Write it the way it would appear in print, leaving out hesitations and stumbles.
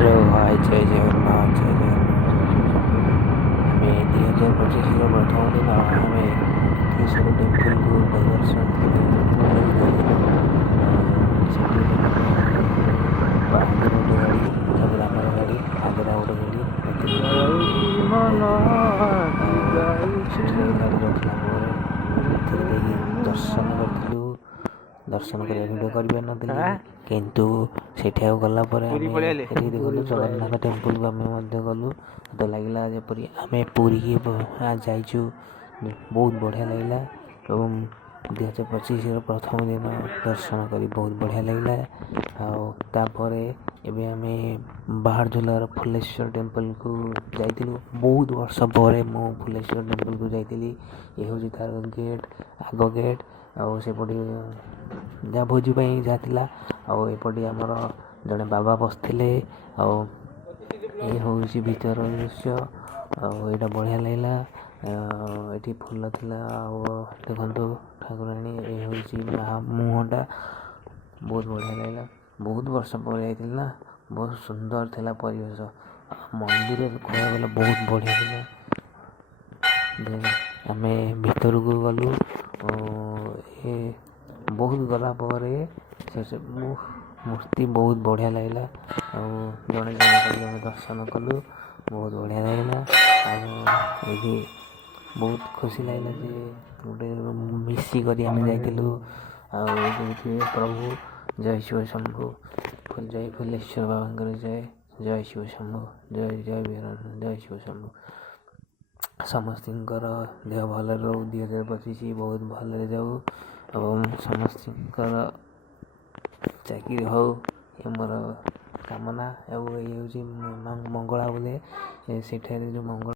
Hello hi जय जगन्नाथ जय जगन्नाथ। हमें 2025 प्रथम दिन आमे ईश्वर टेम्पल को दर्शन बुलाबुली कलु। सेठी बाहादुर गोटे गाड़ी तापर आमर गाड़ी आगरे गोटे गाड़ी गाड़ी रखला दर्शन करूँ। दर्शन कर भिडियो कर किंतु सेठी गला देखो जगन्नाथ टेम्पल को आम गलु तो लगला जपरी आम पूरी की जाइचु बहुत बढ़िया लगला। एवं 2025 प्रथम दिन दर्शन कर बहुत बढ़िया लगला। आपर आम बाहर झुलार फुलेश्वर टेम्पल को जाइलु बहुत वर्ष पर मु फुलेश्वर टेम्पल को जाइली। ये हूँ तार गेट आग गेट आउपटे जहाँ भोजी जाता आपटे आमर जड़े बाबा बसते ये हूँ भीतर दृश्य यहाँ बढ़िया लगला। ये फुल था देखु ठाकुराणी ये हूँ मुहटा बहुत बढ़िया लगला। बहुत वर्ष पर जाइल ना बहुत सुंदर था परिवेश मंदिर कह गला बहुत बढ़िया था। आम भीतर को गलु बहुत गला मूर्ति बहुत बढ़िया लगला। जड़े जड़े दर्शन कलु बहुत बढ़िया लगला। ये बहुत खुशी लगला गोटे मिसिक आम जाइलु। प्रभु जय शिव शंभु जय फुलेश्वर बाबा जय जय शिव शंभु जय जय वीर जय शिव शंभु। समस्त देह भल रो 2025 बहुत भल जाऊ और समस्त चाकरी हो मोर कामना। ये हूँ मंगला बोले से जो मंगल